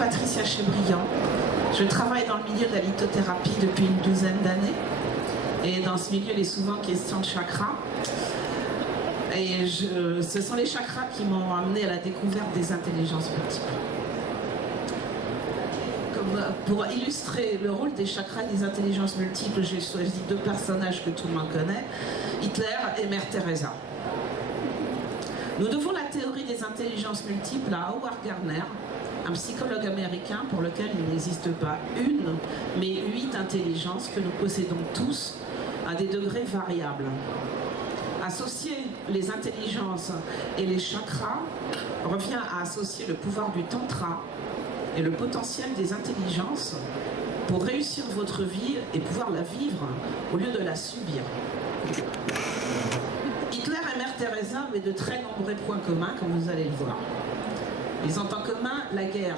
Patricia Chebriand. Je travaille dans le milieu de la lithothérapie depuis une douzaine d'années. Et dans ce milieu, il est souvent question de chakras. Et ce sont les chakras qui m'ont amené à la découverte des intelligences multiples. Pour illustrer le rôle des chakras et des intelligences multiples, j'ai choisi deux personnages que tout le monde connaît, Hitler et Mère Teresa. Nous devons la théorie des intelligences multiples à Howard Gardner, un psychologue américain pour lequel il n'existe pas une, mais 8 intelligences que nous possédons tous à des degrés variables. Associer les intelligences et les chakras revient à associer le pouvoir du tantra et le potentiel des intelligences pour réussir votre vie et pouvoir la vivre au lieu de la subir. Hitler et Mère Teresa avaient de très nombreux points communs, comme vous allez le voir. Ils ont en commun la guerre.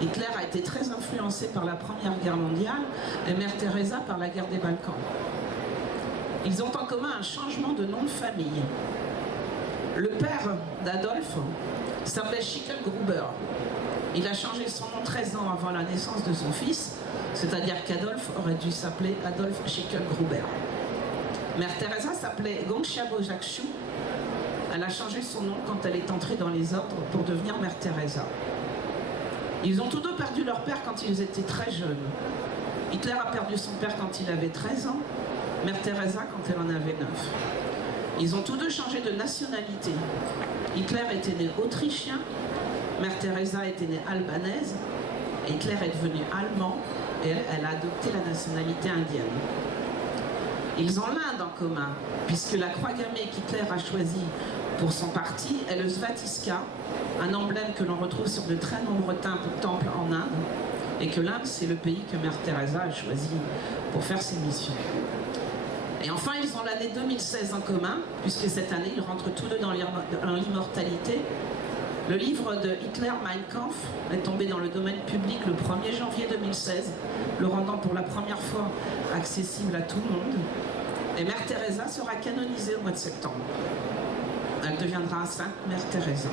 Hitler a été très influencé par la Première Guerre mondiale et Mère Teresa par la guerre des Balkans. Ils ont en commun un changement de nom de famille. Le père d'Adolphe s'appelait Schicklgruber. Il a changé son nom 13 ans avant la naissance de son fils, c'est-à-dire qu'Adolphe aurait dû s'appeler Adolphe Schicklgruber. Mère Teresa s'appelait Gongshiabo Jakshu. Elle a changé son nom quand elle est entrée dans les ordres pour devenir Mère Teresa. Ils ont tous deux perdu leur père quand ils étaient très jeunes. Hitler a perdu son père quand il avait 13 ans, Mère Teresa quand elle en avait 9. Ils ont tous deux changé de nationalité. Hitler était né autrichien, Mère Teresa était née albanaise, Hitler est devenu allemand et elle a adopté la nationalité indienne. Ils ont l'Inde en commun, puisque la croix gammée qu'Hitler a choisie pour son parti est le Svastika, un emblème que l'on retrouve sur de très nombreux temples en Inde, et que l'Inde, c'est le pays que Mère Teresa a choisi pour faire ses missions. Et enfin, ils ont l'année 2016 en commun, puisque cette année, ils rentrent tous deux dans l'immortalité. Le livre de Hitler, Mein Kampf, est tombé dans le domaine public le 1er janvier 2016, le rendant pour la première fois accessible à tout le monde. Et Mère Teresa sera canonisée au mois de septembre. Elle deviendra Sainte Mère Teresa.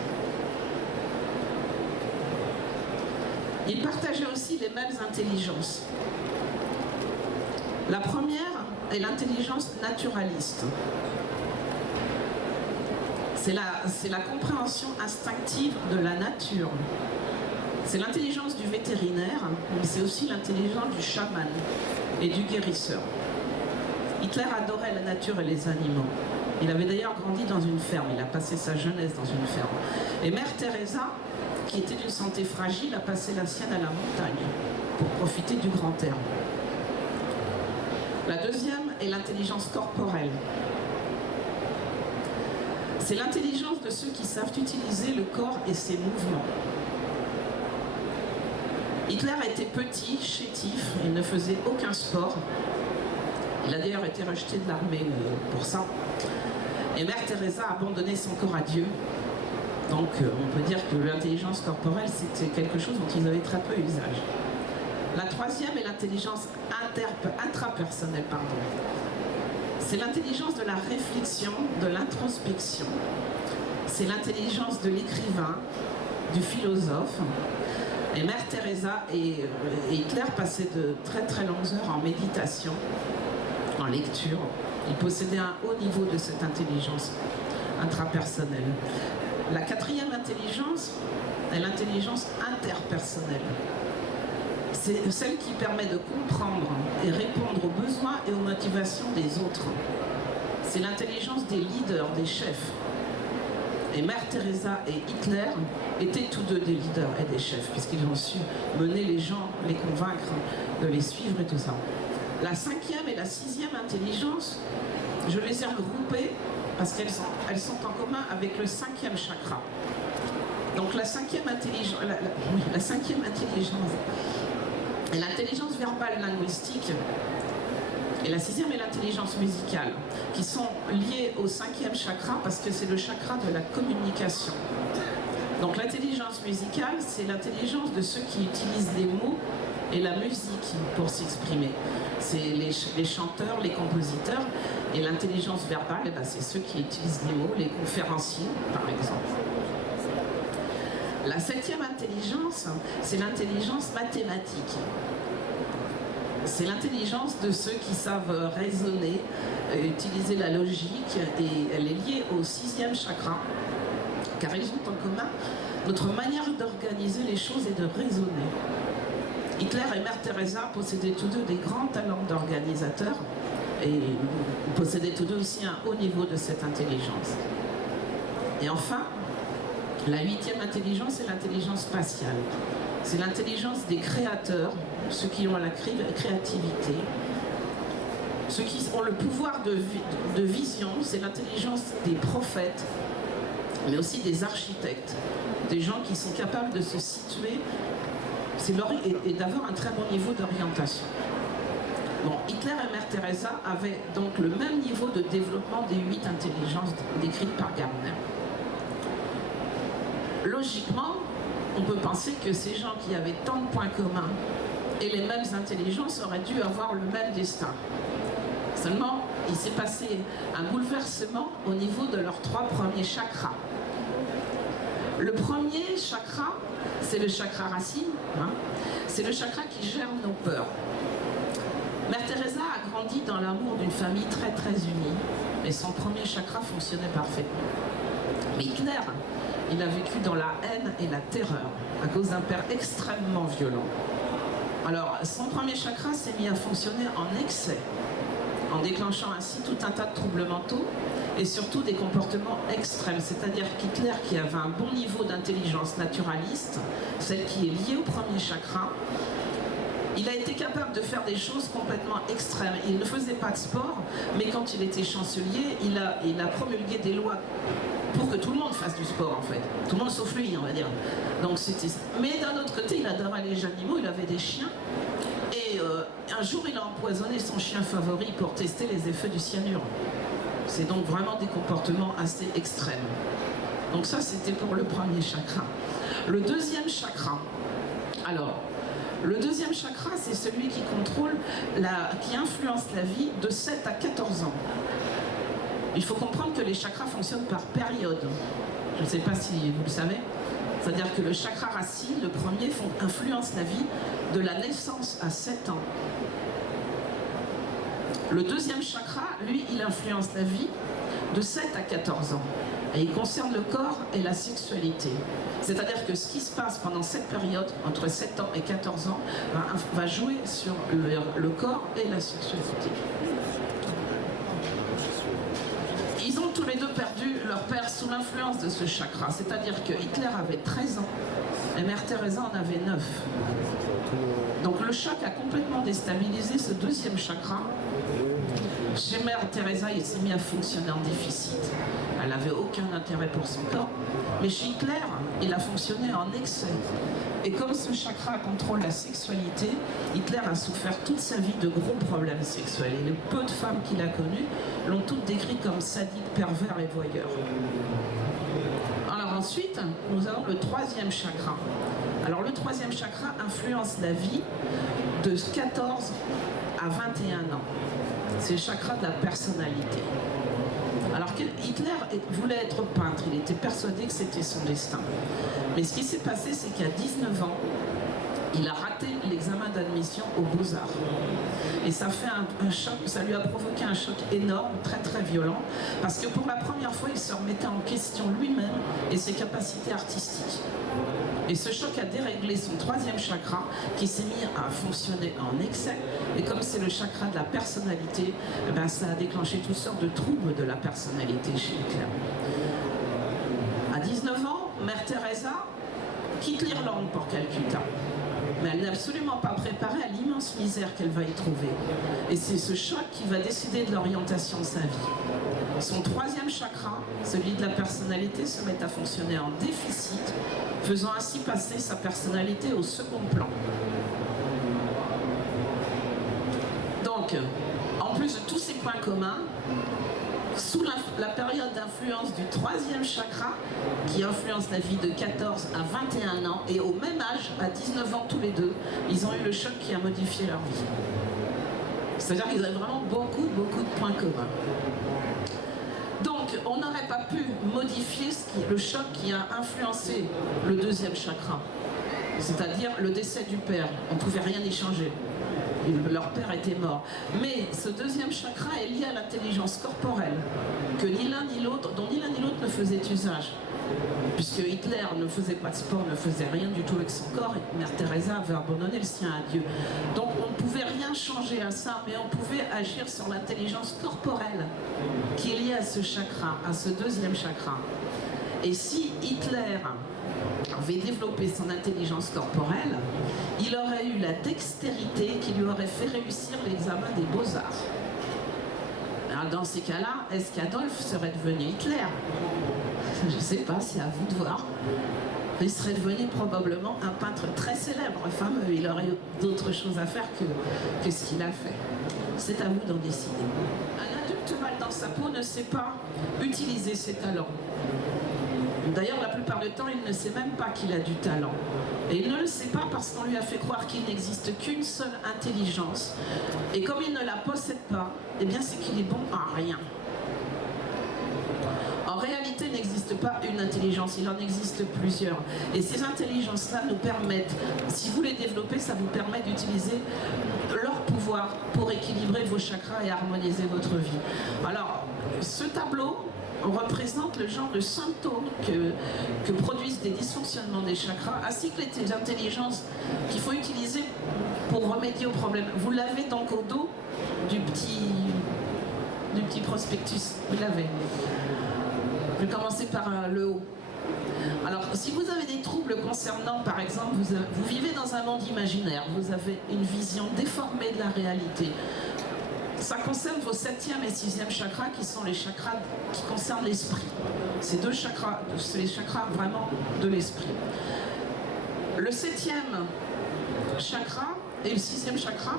Ils partageaient aussi les mêmes intelligences. La première est l'intelligence naturaliste. C'est la compréhension instinctive de la nature. C'est l'intelligence du vétérinaire, mais c'est aussi l'intelligence du chaman et du guérisseur. Hitler adorait la nature et les animaux. Il avait d'ailleurs grandi dans une ferme, il a passé sa jeunesse dans une ferme. Et Mère Teresa, qui était d'une santé fragile, a passé la sienne à la montagne pour profiter du grand air. La deuxième est l'intelligence corporelle. C'est l'intelligence de ceux qui savent utiliser le corps et ses mouvements. Hitler était petit, chétif, il ne faisait aucun sport. Il a d'ailleurs été rejeté de l'armée pour ça. Et Mère Teresa a abandonné son corps à Dieu. Donc on peut dire que l'intelligence corporelle, c'était quelque chose dont ils avaient très peu usage. La troisième est l'intelligence intrapersonnelle. C'est l'intelligence de la réflexion, de l'introspection. C'est l'intelligence de l'écrivain, du philosophe. Et Mère Teresa et Hitler passaient de très très longues heures en méditation, en lecture. Ils possédaient un haut niveau de cette intelligence intrapersonnelle. La quatrième intelligence est l'intelligence interpersonnelle. C'est celle qui permet de comprendre et répondre aux besoins et aux motivations des autres. C'est l'intelligence des leaders, des chefs. Et Mère Teresa et Hitler étaient tous deux des leaders et des chefs, puisqu'ils ont su mener les gens, les convaincre de les suivre et tout ça. La cinquième et la sixième intelligence, je les ai regroupées parce qu'elles sont en commun avec le cinquième chakra. Donc la cinquième intelligence, la cinquième intelligence est l'intelligence verbale linguistique, et la sixième est l'intelligence musicale, qui sont liées au cinquième chakra parce que c'est le chakra de la communication. Donc l'intelligence musicale, c'est l'intelligence de ceux qui utilisent les mots et la musique pour s'exprimer. C'est les chanteurs, les compositeurs, et l'intelligence verbale, c'est ceux qui utilisent les mots, les conférenciers par exemple. La 7e intelligence, c'est l'intelligence mathématique. C'est l'intelligence de ceux qui savent raisonner, utiliser la logique, et elle est liée au 6e chakra, car ils ont en commun notre manière d'organiser les choses et de raisonner. Hitler et Mère Teresa possédaient tous deux des grands talents d'organisateurs et possédaient tous deux aussi un haut niveau de cette intelligence. Et enfin, la 8e intelligence, c'est l'intelligence spatiale. C'est l'intelligence des créateurs, ceux qui ont la créativité, ceux qui ont le pouvoir de vision, c'est l'intelligence des prophètes, mais aussi des architectes, des gens qui sont capables de se situer et d'avoir un très bon niveau d'orientation. Bon, Hitler et Mère Teresa avaient donc le même niveau de développement des 8 intelligences décrites par Gardner. Logiquement, on peut penser que ces gens qui avaient tant de points communs et les mêmes intelligences auraient dû avoir le même destin. Seulement, il s'est passé un bouleversement au niveau de leurs 3 premiers chakras. Le premier chakra, c'est le chakra racine, c'est le chakra qui gère nos peurs. Mère Teresa a grandi dans l'amour d'une famille très très unie, et son premier chakra fonctionnait parfaitement. Mais Hitler, il a vécu dans la haine et la terreur, à cause d'un père extrêmement violent. Alors, son premier chakra s'est mis à fonctionner en excès, en déclenchant ainsi tout un tas de troubles mentaux, et surtout des comportements extrêmes, c'est-à-dire qu'Hitler, qui avait un bon niveau d'intelligence naturaliste, celle qui est liée au premier chakra, il a été capable de faire des choses complètement extrêmes. Il ne faisait pas de sport, mais quand il était chancelier, il a promulgué des lois pour que tout le monde fasse du sport, en fait. Tout le monde sauf lui, on va dire. Donc c'était ça. Mais d'un autre côté, il adorait les animaux, il avait des chiens. Et un jour, il a empoisonné son chien favori pour tester les effets du cyanure. C'est donc vraiment des comportements assez extrêmes. Donc ça, c'était pour le premier chakra. Le deuxième chakra. Alors, le deuxième chakra, c'est celui qui contrôle, qui influence la vie de 7 à 14 ans. Il faut comprendre que les chakras fonctionnent par période. Je ne sais pas si vous le savez. C'est-à-dire que le chakra racine, le premier, influence la vie de la naissance à 7 ans. Le deuxième chakra, lui, il influence la vie de 7 à 14 ans. Et il concerne le corps et la sexualité. C'est-à-dire que ce qui se passe pendant cette période, entre 7 ans et 14 ans, va jouer sur le corps et la sexualité. Ils ont tous les deux perdu leur père sous l'influence de ce chakra. C'est-à-dire que Hitler avait 13 ans et Mère Teresa en avait 9. Donc le choc a complètement déstabilisé ce deuxième chakra. Chez Mère Teresa, il s'est mis à fonctionner en déficit. Elle n'avait aucun intérêt pour son corps. Mais chez Hitler, il a fonctionné en excès. Et comme ce chakra contrôle la sexualité, Hitler a souffert toute sa vie de gros problèmes sexuels. Et le peu de femmes qu'il a connues l'ont toutes décrit comme sadiques, pervers et voyeurs. Alors ensuite, nous avons le troisième chakra. Alors le troisième chakra influence la vie de 14 à 21 ans. C'est le chakra de la personnalité. Alors Hitler voulait être peintre, il était persuadé que c'était son destin. Mais ce qui s'est passé, c'est qu'à 19 ans, il a raté l'examen d'admission aux Beaux-Arts. Et ça fait un choc, ça lui a provoqué un choc énorme, très très violent, parce que pour la première fois, il se remettait en question lui-même et ses capacités artistiques. Et ce choc a déréglé son troisième chakra qui s'est mis à fonctionner en excès. Et comme c'est le chakra de la personnalité, ça a déclenché toutes sortes de troubles de la personnalité chez Hitler. À 19 ans, Mère Teresa quitte l'Irlande pour Calcutta. Mais elle n'est absolument pas préparée à l'immense misère qu'elle va y trouver. Et c'est ce choc qui va décider de l'orientation de sa vie. Son troisième chakra, celui de la personnalité, se met à fonctionner en déficit, faisant ainsi passer sa personnalité au second plan. Donc, en plus de tous ces points communs, sous la période d'influence du troisième chakra, qui influence la vie de 14 à 21 ans, et au même âge, à 19 ans tous les deux, ils ont eu le choc qui a modifié leur vie. C'est-à-dire qu'ils avaient vraiment beaucoup de points communs. Donc, on n'aurait pas pu modifier le choc qui a influencé le deuxième chakra, c'est-à-dire le décès du père. On ne pouvait rien y changer. Leur père était mort. Mais ce deuxième chakra est lié à l'intelligence corporelle, que ni l'un ni l'autre, dont ni l'un ni l'autre ne faisait usage. Puisque Hitler ne faisait pas de sport, ne faisait rien du tout avec son corps, et Mère Teresa avait abandonné le sien à Dieu. Donc on ne pouvait rien changer à ça, mais on pouvait agir sur l'intelligence corporelle qui est liée à ce chakra, à ce deuxième chakra. Et si Hitler avait développé son intelligence corporelle, il aurait eu la dextérité qui lui aurait fait réussir l'examen des beaux-arts. Alors dans ces cas-là, est-ce qu'Adolphe serait devenu Hitler? Je ne sais pas, c'est à vous de voir. Il serait devenu probablement un peintre très célèbre, fameux. Il aurait d'autres choses à faire que ce qu'il a fait. C'est à vous d'en décider. Un adulte mal dans sa peau ne sait pas utiliser ses talents. D'ailleurs, la plupart du temps, il ne sait même pas qu'il a du talent. Et il ne le sait pas parce qu'on lui a fait croire qu'il n'existe qu'une seule intelligence. Et comme il ne la possède pas, eh bien c'est qu'il est bon à rien. En réalité, il n'existe pas une intelligence, il en existe plusieurs. Et ces intelligences-là nous permettent, si vous les développez, ça vous permet d'utiliser leur pouvoir pour équilibrer vos chakras et harmoniser votre vie. Alors, ce tableau représente le genre de symptômes que produisent des dysfonctionnements des chakras, ainsi que les intelligences qu'il faut utiliser pour remédier aux problèmes. Vous l'avez donc au dos du petit prospectus, vous l'avez. Je vais commencer par le haut. Alors, si vous avez des troubles concernant, par exemple, vous vivez dans un monde imaginaire, vous avez une vision déformée de la réalité. Ça concerne vos 7e et 6e chakras, qui sont les chakras qui concernent l'esprit. Ces deux chakras, c'est les chakras vraiment de l'esprit. Le 7e chakra et le 6e chakra,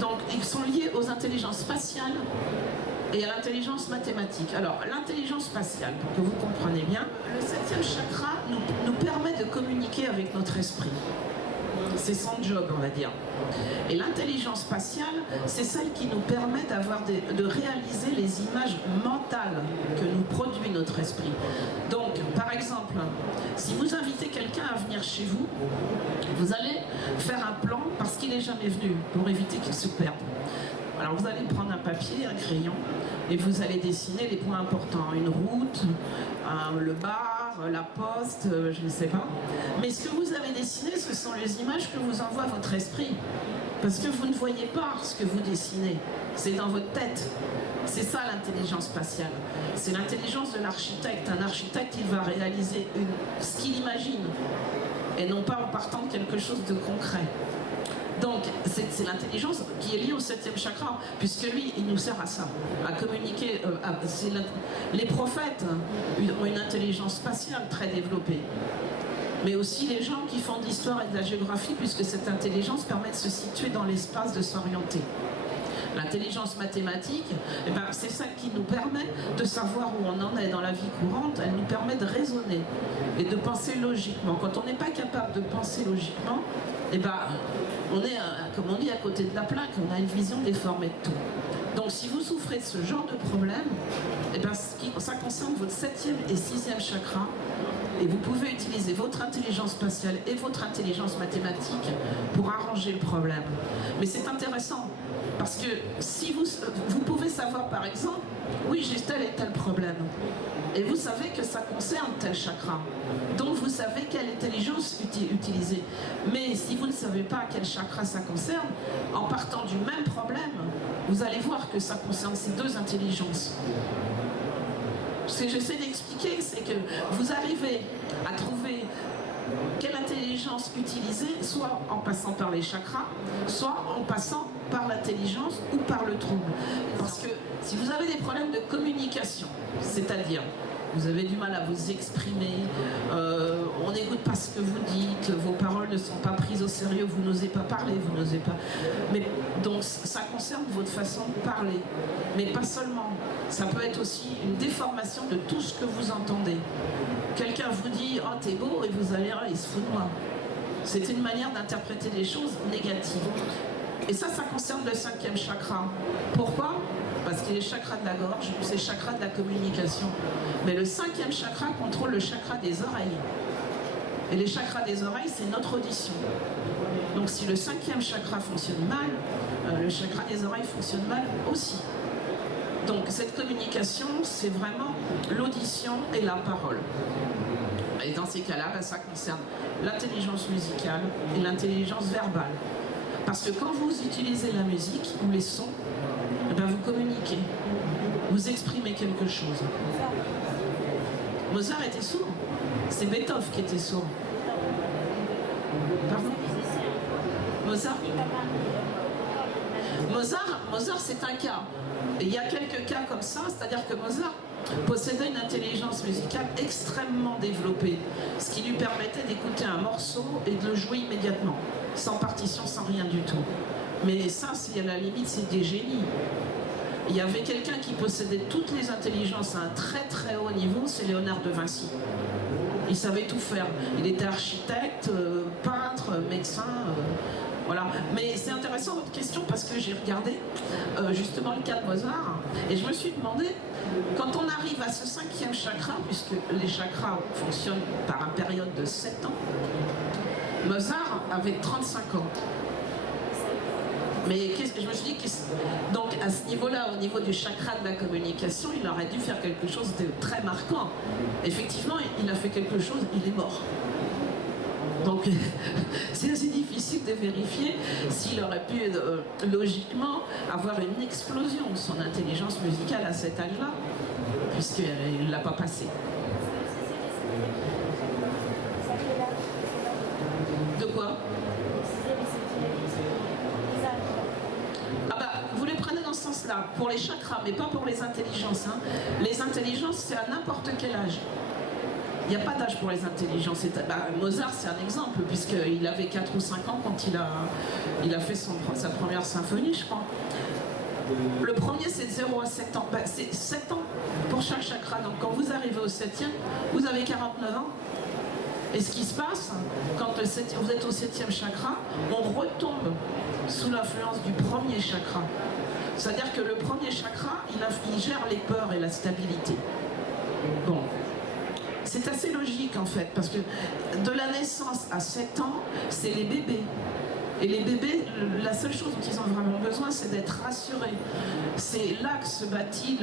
donc, ils sont liés aux intelligences spatiales et à l'intelligence mathématique. Alors, l'intelligence spatiale, pour que vous compreniez bien, le 7e chakra nous permet de communiquer avec notre esprit. C'est son job, on va dire. Et l'intelligence spatiale, c'est celle qui nous permet de réaliser les images mentales que nous produit notre esprit. Donc, par exemple, si vous invitez quelqu'un à venir chez vous, vous allez faire un plan parce qu'il n'est jamais venu, pour éviter qu'il se perde. Alors vous allez prendre un papier, un crayon, et vous allez dessiner les points importants. Une route, le bar, la poste, je ne sais pas. Mais ce que vous avez dessiné, ce sont les images que vous envoie votre esprit. Parce que vous ne voyez pas ce que vous dessinez. C'est dans votre tête. C'est ça l'intelligence spatiale. C'est l'intelligence de l'architecte. Un architecte, il va réaliser ce qu'il imagine. Et non pas en partant de quelque chose de concret. Donc, c'est l'intelligence qui est liée au 7e chakra, puisque lui, il nous sert à ça, à communiquer. Les prophètes ont une intelligence spatiale très développée, mais aussi les gens qui font de l'histoire et de la géographie, puisque cette intelligence permet de se situer dans l'espace, de s'orienter. L'intelligence mathématique, eh ben, c'est celle qui nous permet de savoir où on en est dans la vie courante. Elle nous permet de raisonner et de penser logiquement. Quand on n'est pas capable de penser logiquement, eh ben, on est, comme on dit, à côté de la plaque, on a une vision déformée de tout. Donc si vous souffrez de ce genre de problème, eh ben, ça concerne votre 7e et 6e chakra, et vous pouvez utiliser votre intelligence spatiale et votre intelligence mathématique pour arranger le problème. Mais c'est intéressant, parce que si vous pouvez savoir par exemple, oui j'ai tel et tel problème, et vous savez que ça concerne tel chakra, donc vous savez quelle intelligence utiliser. Mais si vous ne savez pas quel chakra ça concerne, en partant du même problème, vous allez voir que ça concerne ces deux intelligences. Ce que j'essaie d'expliquer, c'est que vous arrivez à trouver quelle intelligence utiliser, soit en passant par les chakras, soit en passant par l'intelligence ou par le trouble. Parce que si vous avez des problèmes de communication, c'est-à-dire vous avez du mal à vous exprimer, on n'écoute pas ce que vous dites, vos paroles ne sont pas prises au sérieux, vous n'osez pas parler, vous n'osez pas... Mais, donc ça concerne votre façon de parler, mais pas seulement. Ça peut être aussi une déformation de tout ce que vous entendez. Quelqu'un vous dit « Oh, t'es beau » et vous allez « Ah, il se fout de moi ». C'est une manière d'interpréter les choses négatives. Et ça concerne le 5e chakra. Pourquoi ? parce qu'il y a les chakras de la gorge, c'est le chakra de la communication. Mais le 5e chakra contrôle le chakra des oreilles. Et les chakras des oreilles, c'est notre audition. Donc si le 5e chakra fonctionne mal, le chakra des oreilles fonctionne mal aussi. Donc cette communication, c'est vraiment l'audition et la parole. Et dans ces cas-là, ça concerne l'intelligence musicale et l'intelligence verbale. Parce que quand vous utilisez la musique ou les sons, eh bien vous communiquez, vous exprimez quelque chose. Mozart était sourd, c'est Beethoven qui était sourd. Pardon ? Mozart c'est un cas. Et il y a quelques cas comme ça, c'est-à-dire que Mozart possédait une intelligence musicale extrêmement développée, ce qui lui permettait d'écouter un morceau et de le jouer immédiatement, sans partition, sans rien du tout. Mais ça, c'est à la limite, c'est des génies. Il y avait quelqu'un qui possédait toutes les intelligences à un très très haut niveau, c'est Léonard de Vinci. Il savait tout faire. Il était architecte, peintre, médecin, voilà. Mais c'est intéressant votre question parce que j'ai regardé justement le cas de Mozart et je me suis demandé, quand on arrive à ce 5e chakra, puisque les chakras fonctionnent par une période de 7 ans, Mozart avait 35 ans. Mais je me suis dit, donc à ce niveau-là, au niveau du chakra de la communication, il aurait dû faire quelque chose de très marquant. Effectivement, il a fait quelque chose, il est mort. Donc c'est assez difficile de vérifier s'il aurait pu logiquement avoir une explosion de son intelligence musicale à cet âge-là, puisqu'il ne l'a pas passé. De quoi ? Là, pour les chakras, mais pas pour les intelligences. Hein. Les intelligences, c'est à n'importe quel âge. Il n'y a pas d'âge pour les intelligences. Mozart, c'est un exemple, puisqu'il avait 4 ou 5 ans quand il a fait sa première symphonie, je crois. Le premier, c'est de 0 à 7 ans. C'est 7 ans pour chaque chakra. Donc quand vous arrivez au 7e, vous avez 49 ans. Et ce qui se passe, quand vous êtes au 7e chakra, on retombe sous l'influence du premier chakra. C'est-à-dire que le premier chakra, il gère les peurs et la stabilité. Bon, c'est assez logique en fait, parce que de la naissance à 7 ans, c'est les bébés. Et les bébés, la seule chose dont ils ont vraiment besoin, c'est d'être rassurés. C'est là que se bâtit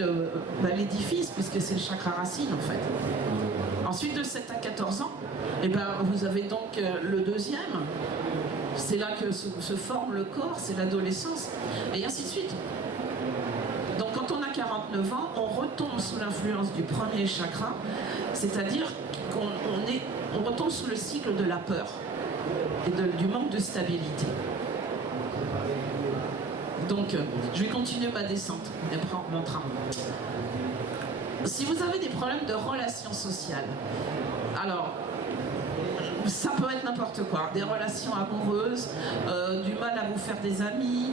l'édifice, puisque c'est le chakra racine en fait. Ensuite, de 7 à 14 ans, vous avez donc le 2e. C'est là que se forme le corps, c'est l'adolescence, et ainsi de suite. Donc quand on a 49 ans, on retombe sous l'influence du premier chakra, c'est-à-dire qu'on retombe sous le cycle de la peur et du manque de stabilité. Donc je vais continuer ma descente et prendre mon train. Si vous avez des problèmes de relations sociales, alors ça peut être n'importe quoi, des relations amoureuses, du mal à vous faire des amis,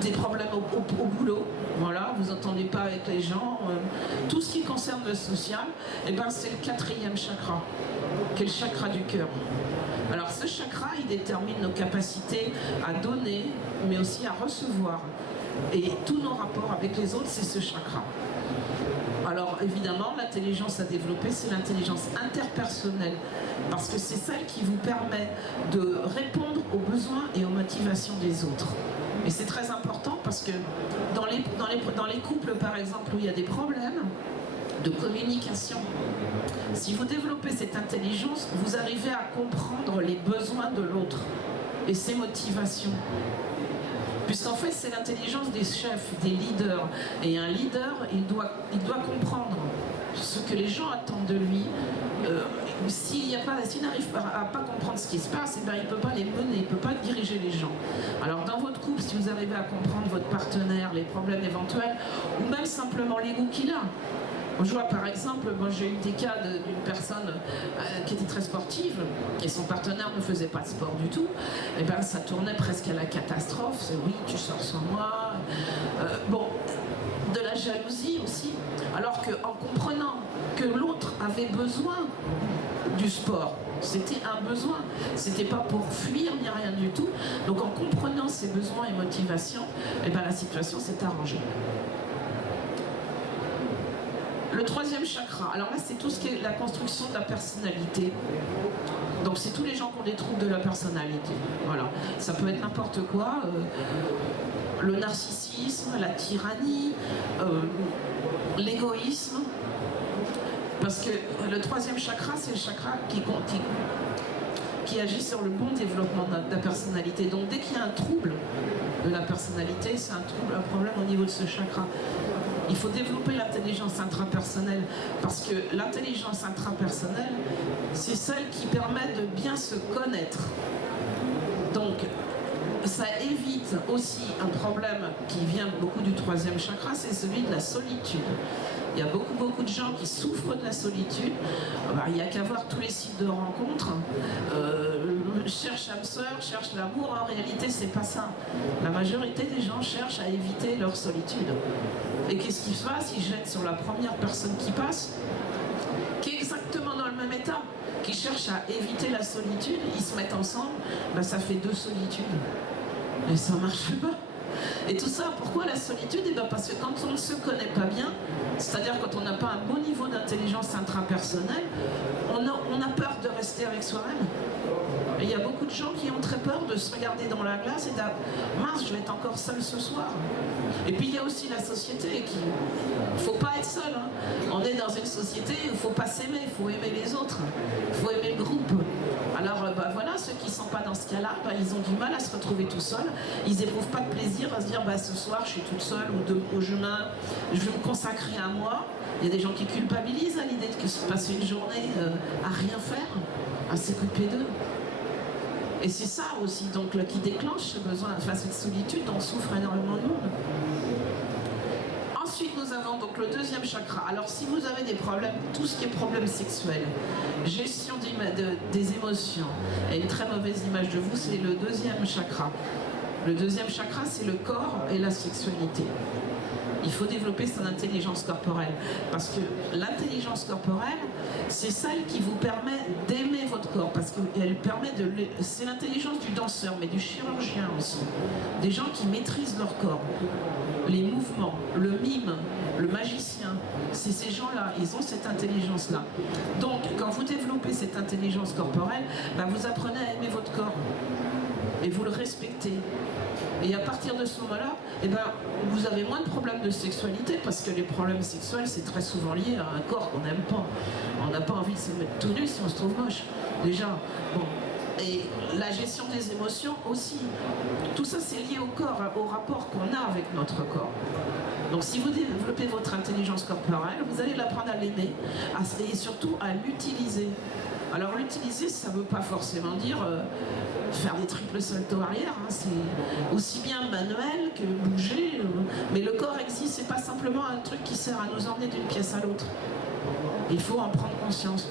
des problèmes au boulot, voilà, vous n'entendez pas avec les gens, tout ce qui concerne le social, c'est le 4e chakra, qui est le chakra du cœur. Alors ce chakra, il détermine nos capacités à donner, mais aussi à recevoir. Et tous nos rapports avec les autres, c'est ce chakra. Alors évidemment, l'intelligence à développer, c'est l'intelligence interpersonnelle, parce que c'est celle qui vous permet de répondre aux besoins et aux motivations des autres. Et c'est très important parce que dans les couples, par exemple, où il y a des problèmes de communication, si vous développez cette intelligence, vous arrivez à comprendre les besoins de l'autre et ses motivations. Puisqu'en fait, c'est l'intelligence des chefs, des leaders. Et un leader, il doit comprendre ce que les gens attendent de lui. S'il n'arrive pas à comprendre ce qui se passe, il ne peut pas les mener, il ne peut pas diriger les gens. Alors dans votre couple, si vous arrivez à comprendre votre partenaire, les problèmes éventuels, ou même simplement les goûts qu'il a. Je vois par exemple, j'ai eu des cas d'une personne qui était très sportive et son partenaire ne faisait pas de sport du tout. Et ça tournait presque à la catastrophe. C'est oui, tu sors sans moi. De la jalousie aussi. Alors qu'en comprenant que l'autre avait besoin du sport, c'était un besoin. C'était pas pour fuir ni rien du tout, Donc en comprenant ses besoins et motivations, eh ben, la situation s'est arrangée. Le troisième chakra, alors là c'est tout ce qui est la construction de la personnalité. Donc c'est tous les gens qui ont des troubles de la personnalité. Voilà, ça peut être n'importe quoi, le narcissisme, la tyrannie, l'égoïsme. Parce que le troisième chakra, c'est le chakra qui agit sur le bon développement de la personnalité. Donc dès qu'il y a un trouble de la personnalité, c'est un problème au niveau de ce chakra. Il faut développer l'intelligence intrapersonnelle, parce que l'intelligence intrapersonnelle, c'est celle qui permet de bien se connaître. Donc, ça évite aussi un problème qui vient beaucoup du troisième chakra, c'est celui de la solitude. Il y a beaucoup de gens qui souffrent de la solitude. Il n'y a qu'à voir tous les sites de rencontres. Cherche âme sœur, cherche l'amour. En réalité, c'est pas ça. La majorité des gens cherchent à éviter leur solitude. Et qu'est-ce qui se passe? Ils jettent sur la première personne qui passe, qui est exactement dans le même état, qui cherche à éviter la solitude. Ils se mettent ensemble, ça fait 2 solitudes. Et ça marche pas. Et tout ça, pourquoi la solitude? Parce que quand on ne se connaît pas bien, c'est-à-dire quand on n'a pas un bon niveau d'intelligence intrapersonnelle, on a peur de rester avec soi-même. Et il y a beaucoup de gens qui ont très peur de se regarder dans la glace et de mince, je vais être encore seul ce soir. Et puis il y a aussi la société qui... Il ne faut pas être seul. Hein. On est dans une société où il ne faut pas s'aimer, il faut aimer les autres. Il faut aimer le groupe. Alors voilà, ceux qui ne sont pas dans ce cas-là, ils ont du mal à se retrouver tout seuls. Ils n'éprouvent pas de plaisir à se dire ce soir je suis toute seule ou je vais me consacrer à moi. Il y a des gens qui culpabilisent à l'idée de passer une journée à rien faire, à s'occuper d'eux. Et c'est ça aussi donc, qui déclenche ce besoin, cette solitude dont souffre énormément de monde. Ensuite, nous avons donc le deuxième chakra. Alors, si vous avez des problèmes, tout ce qui est problème sexuel, gestion des émotions, et une très mauvaise image de vous, c'est le deuxième chakra. Le deuxième chakra, c'est le corps et la sexualité. Il faut développer son intelligence corporelle. Parce que l'intelligence corporelle, c'est celle qui vous permet d'aimer votre corps. Parce qu'elle permet de... C'est l'intelligence du danseur, mais du chirurgien aussi. Des gens qui maîtrisent leur corps. Les mouvements, le mime, le magicien. C'est ces gens-là, ils ont cette intelligence-là. Donc, quand vous développez cette intelligence corporelle, vous apprenez à aimer votre corps. Et vous le respectez. Et à partir de ce moment-là, vous avez moins de problèmes de sexualité, parce que les problèmes sexuels, c'est très souvent lié à un corps qu'on n'aime pas. On n'a pas envie de se mettre tout nu si on se trouve moche, déjà. Bon. Et la gestion des émotions aussi. Tout ça, c'est lié au corps, au rapport qu'on a avec notre corps. Donc si vous développez votre intelligence corporelle, vous allez l'apprendre à l'aimer et surtout à l'utiliser. Alors l'utiliser, ça ne veut pas forcément dire faire des triples saltos arrière, hein. C'est aussi bien manuel que bouger. Mais le corps existe, c'est pas simplement un truc qui sert à nous emmener d'une pièce à l'autre. Il faut en prendre conscience.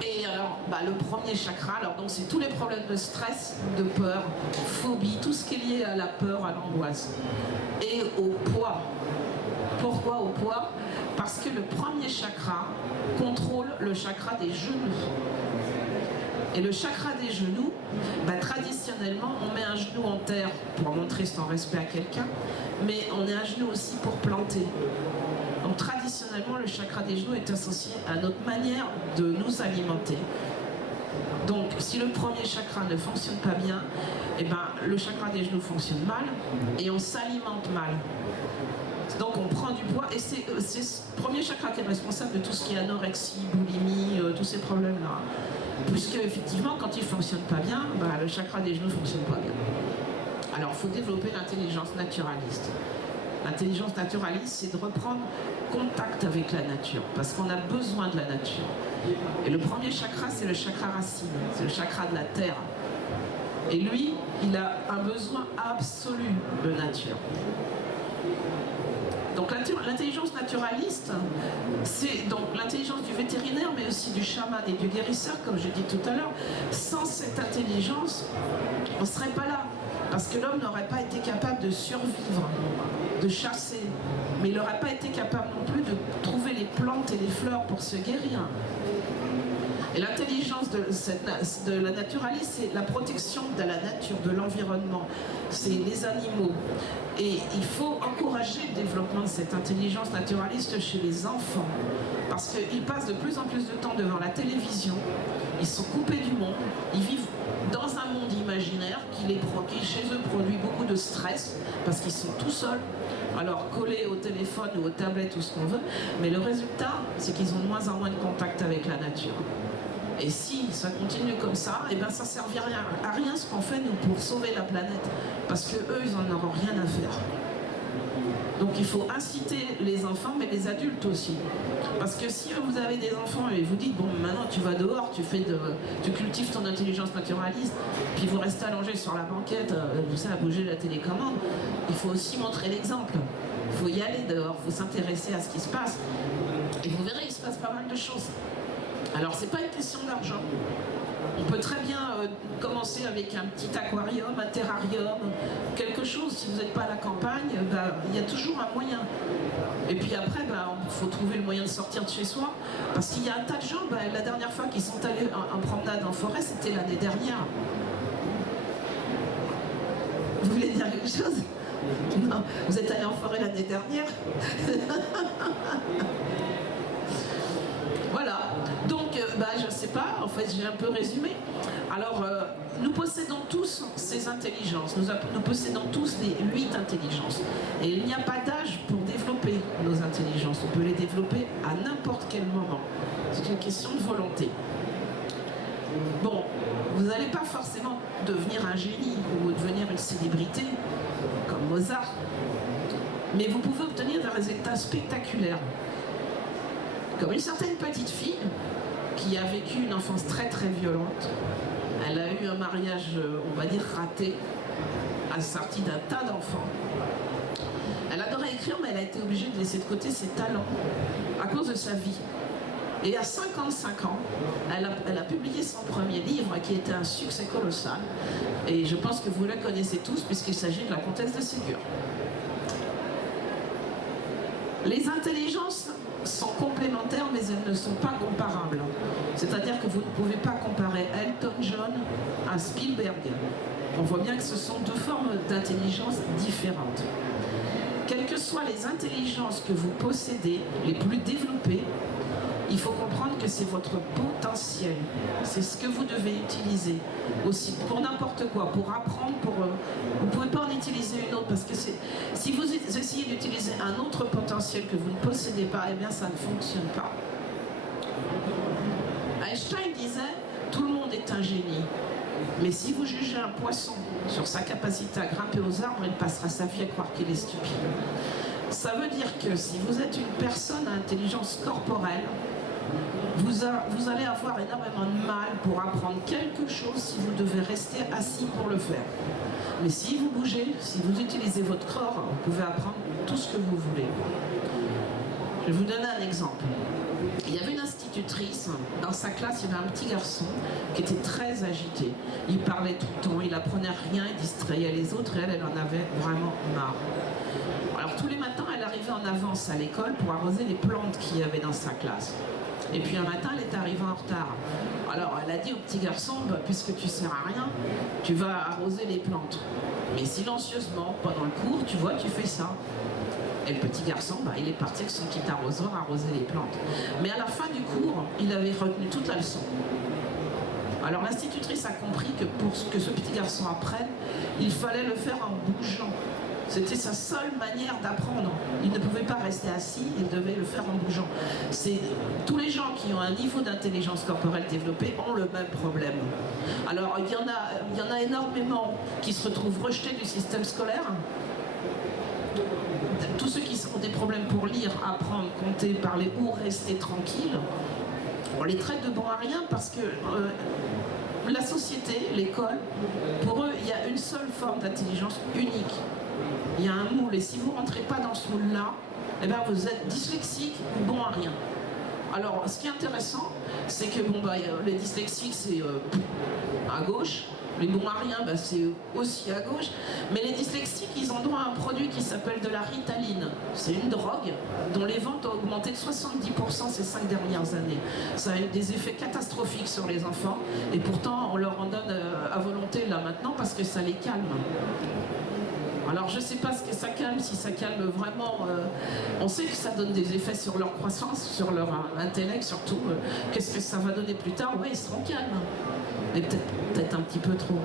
Et alors, le premier chakra, donc c'est tous les problèmes de stress, de peur, phobie, tout ce qui est lié à la peur, à l'angoisse. Et au poids. Pourquoi au poids? Parce que le premier chakra contrôle le chakra des genoux. Et le chakra des genoux, traditionnellement, on met un genou en terre pour montrer son respect à quelqu'un, mais on est un genou aussi pour planter. Donc traditionnellement, le chakra des genoux est associé à notre manière de nous alimenter. Donc si le premier chakra ne fonctionne pas bien, le chakra des genoux fonctionne mal et on s'alimente mal. Donc on prend du poids et c'est ce premier chakra qui est responsable de tout ce qui est anorexie, boulimie, tous ces problèmes-là. Puisque effectivement, quand il ne fonctionne pas bien, le chakra des genoux ne fonctionne pas bien. Alors il faut développer l'intelligence naturaliste. L'intelligence naturaliste, c'est de reprendre contact avec la nature, parce qu'on a besoin de la nature. Et le premier chakra, c'est le chakra racine, c'est le chakra de la terre. Et lui, il a un besoin absolu de nature. Donc l'intelligence naturaliste, c'est donc l'intelligence du vétérinaire, mais aussi du chaman et du guérisseur, comme je dis tout à l'heure. Sans cette intelligence, on ne serait pas là. Parce que l'homme n'aurait pas été capable de survivre, de chasser. Mais il n'aurait pas été capable non plus de trouver les plantes et les fleurs pour se guérir. Et l'intelligence de la naturaliste, c'est la protection de la nature, de l'environnement, c'est les animaux. Et il faut encourager le développement de cette intelligence naturaliste chez les enfants, parce qu'ils passent de plus en plus de temps devant la télévision, ils sont coupés du monde, ils vivent dans un monde imaginaire qui chez eux produit beaucoup de stress, parce qu'ils sont tout seuls, alors collés au téléphone ou aux tablettes ou ce qu'on veut, mais le résultat, c'est qu'ils ont de moins en moins de contact avec la nature. Et si ça continue comme ça, eh ben ça ne servira à rien ce qu'on fait nous pour sauver la planète, parce que eux ils n'en auront rien à faire. Donc il faut inciter les enfants, mais les adultes aussi. Parce que si vous avez des enfants et vous dites, bon maintenant tu vas dehors, tu cultives ton intelligence naturaliste, puis vous restez allongé sur la banquette, vous savez, à bouger la télécommande, il faut aussi montrer l'exemple. Il faut y aller dehors, il faut s'intéresser à ce qui se passe. Et vous verrez, il se passe pas mal de choses. Alors c'est pas une question d'argent. On peut très bien commencer avec un petit aquarium, un terrarium, quelque chose. Si vous n'êtes pas à la campagne, il y a toujours un moyen. Et puis après, il faut trouver le moyen de sortir de chez soi. Parce qu'il y a un tas de gens, la dernière fois qu'ils sont allés en promenade en forêt, c'était l'année dernière. Vous voulez dire quelque chose? Non, vous êtes allés en forêt l'année dernière. Voilà, donc je ne sais pas, en fait j'ai un peu résumé. Alors nous possédons tous ces intelligences, nous possédons tous les 8 intelligences. Et il n'y a pas d'âge pour développer nos intelligences, on peut les développer à n'importe quel moment. C'est une question de volonté. Bon, vous n'allez pas forcément devenir un génie ou devenir une célébrité comme Mozart, mais vous pouvez obtenir des résultats spectaculaires. Comme une certaine petite fille qui a vécu une enfance très très violente. Elle a eu un mariage, on va dire, raté, assorti d'un tas d'enfants. Elle adorait écrire, mais elle a été obligée de laisser de côté ses talents à cause de sa vie. Et à 55 ans, elle a publié son premier livre qui était un succès colossal. Et je pense que vous le connaissez tous puisqu'il s'agit de la comtesse de Ségur. Les intelligences sont complémentaires, mais elles ne sont pas comparables. C'est-à-dire que vous ne pouvez pas comparer Elton John à Spielberg. On voit bien que ce sont deux formes d'intelligence différentes. Quelles que soient les intelligences que vous possédez, les plus développées, il faut comprendre que c'est votre potentiel. C'est ce que vous devez utiliser aussi pour n'importe quoi, pour apprendre, vous ne pouvez pas en utiliser une autre parce que si vous essayez d'utiliser un autre potentiel que vous ne possédez pas, eh bien ça ne fonctionne pas. Einstein disait, tout le monde est un génie. Mais si vous jugez un poisson sur sa capacité à grimper aux arbres, il passera sa vie à croire qu'il est stupide. Ça veut dire que si vous êtes une personne à intelligence corporelle, vous allez avoir énormément de mal pour apprendre quelque chose si vous devez rester assis pour le faire. Mais si vous bougez, si vous utilisez votre corps, vous pouvez apprendre tout ce que vous voulez. Je vais vous donner un exemple. Il y avait une institutrice, dans sa classe, il y avait un petit garçon qui était très agité. Il parlait tout le temps, il apprenait rien, il distrayait les autres et elle en avait vraiment marre. Alors tous les matins, elle arrivait en avance à l'école pour arroser les plantes qu'il y avait dans sa classe. Et puis un matin, elle est arrivée en retard. Alors elle a dit au petit garçon, puisque tu ne sers à rien, tu vas arroser les plantes. Mais silencieusement, pendant le cours, tu vois, tu fais ça. Et le petit garçon, il est parti avec son petit arrosoir arroser les plantes. Mais à la fin du cours, il avait retenu toute la leçon. Alors l'institutrice a compris que pour que ce petit garçon apprenne, il fallait le faire en bougeant. C'était sa seule manière d'apprendre. Il ne pouvait pas rester assis, il devait le faire en bougeant. Tous les gens qui ont un niveau d'intelligence corporelle développé ont le même problème. Alors il y en a énormément qui se retrouvent rejetés du système scolaire. Tous ceux qui ont des problèmes pour lire, apprendre, compter, parler ou rester tranquille, on les traite de bons à rien parce que la société, l'école, pour eux, il y a une seule forme d'intelligence unique. Il y a un moule et si vous ne rentrez pas dans ce moule-là, eh bien vous êtes dyslexique ou bon à rien. Alors ce qui est intéressant, c'est que les dyslexiques c'est à gauche Les bons à rien, bah, c'est aussi à gauche. Mais les dyslexiques, ils ont droit à un produit qui s'appelle de la Ritaline. C'est une drogue dont les ventes ont augmenté de 70% ces 5 dernières années. Ça a eu des effets catastrophiques sur les enfants. Et pourtant, on leur en donne à volonté là maintenant parce que ça les calme. Alors je ne sais pas ce que ça calme, si ça calme vraiment. On sait que ça donne des effets sur leur croissance, sur leur intellect surtout. Qu'est-ce que ça va donner plus tard? Oui, ils seront calmes. Mais peut-être un petit peu trop.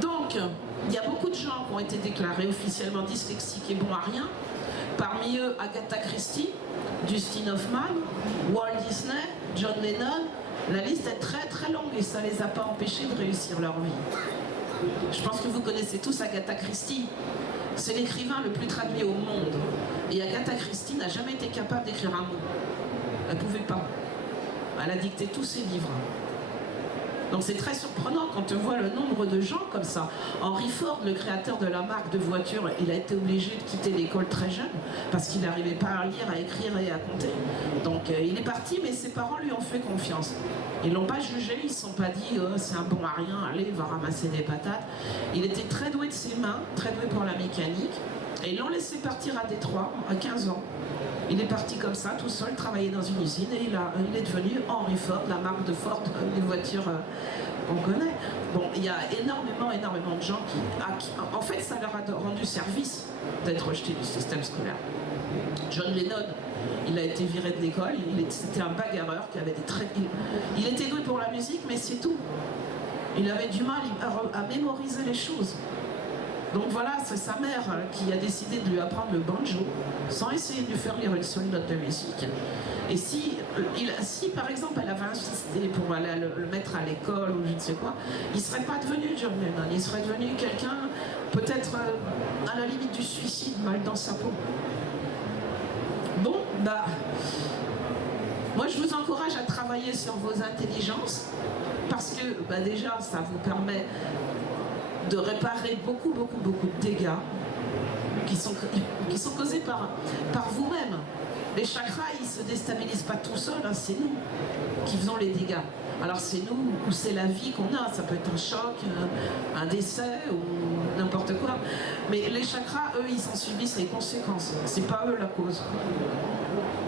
Donc, il y a beaucoup de gens qui ont été déclarés officiellement dyslexiques et bons à rien. Parmi eux, Agatha Christie, Dustin Hoffman, Walt Disney, John Lennon. La liste est très très longue et ça ne les a pas empêchés de réussir leur vie. Je pense que vous connaissez tous Agatha Christie. C'est l'écrivain le plus traduit au monde. Et Agatha Christie n'a jamais été capable d'écrire un mot. Elle ne pouvait pas. Elle a dicté tous ses livres. Donc c'est très surprenant quand on voit le nombre de gens comme ça. Henry Ford, le créateur de la marque de voitures, il a été obligé de quitter l'école très jeune parce qu'il n'arrivait pas à lire, à écrire et à compter. Donc il est parti, mais ses parents lui ont fait confiance. Ils ne l'ont pas jugé, ils ne se sont pas dit oh, c'est un bon à rien, allez, il va ramasser des patates. Il était très doué de ses mains, très doué pour la mécanique. Et ils l'ont laissé partir à Détroit à 15 ans. Il est parti comme ça, tout seul, travailler dans une usine et il est devenu Henry Ford, la marque de Ford, les voitures qu'on connaît. Bon, il y a énormément de gens qui... En fait, ça leur a rendu service d'être rejeté du système scolaire. John Lennon, il a été viré de l'école, c'était un bagarreur qui avait des traits... Il était doué pour la musique, mais c'est tout. Il avait du mal à mémoriser les choses. Donc voilà, c'est sa mère qui a décidé de lui apprendre le banjo sans essayer de lui faire lire une seule note de musique. Et si par exemple elle avait insisté pour aller le mettre à l'école ou je ne sais quoi, il ne serait pas devenu John Lennon, il serait devenu quelqu'un peut-être à la limite du suicide, mal dans sa peau. Bon, bah, moi je vous encourage à travailler sur vos intelligences parce que bah, déjà ça vous permet de réparer beaucoup de dégâts qui sont causés par vous-même. Les chakras, ils ne se déstabilisent pas tout seuls, hein, c'est nous qui faisons les dégâts. Alors c'est nous ou c'est la vie qu'on a, ça peut être un choc, un décès ou n'importe quoi. Mais les chakras, eux, ils en subissent les conséquences. C'est pas eux la cause.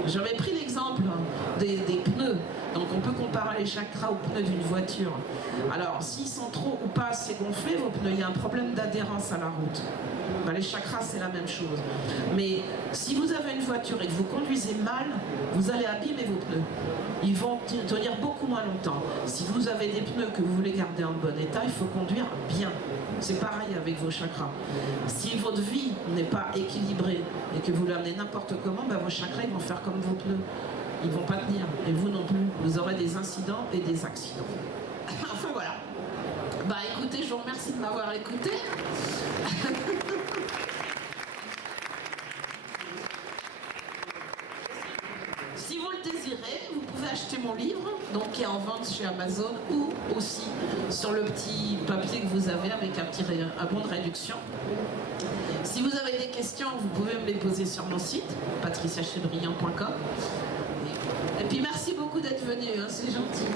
J'avais pris l'exemple des pneus. Donc on peut comparer les chakras aux pneus d'une voiture. Alors s'ils sont trop ou pas assez gonflés, vos pneus, il y a un problème d'adhérence à la route. Ben, les chakras, c'est la même chose. Mais si vous avez une voiture et que vous conduisez mal, vous allez abîmer vos pneus. Ils vont tenir beaucoup moins longtemps. Si vous avez des pneus que vous voulez garder en bon état, il faut conduire bien. C'est pareil avec vos chakras. Si votre vie n'est pas équilibrée et que vous l'amenez n'importe comment, ben, vos chakras ils vont faire comme vos pneus. Ils ne vont pas tenir. Et vous non plus. Vous aurez des incidents et des accidents. Enfin voilà. Bah écoutez, je vous remercie de m'avoir écouté. Si vous le désirez, vous pouvez acheter mon livre, donc qui est en vente chez Amazon ou aussi sur le petit papier que vous avez avec un bon de réduction. Si vous avez des questions, vous pouvez me les poser sur mon site, patriciachebriand.com. Et puis merci beaucoup d'être venu, hein, c'est gentil.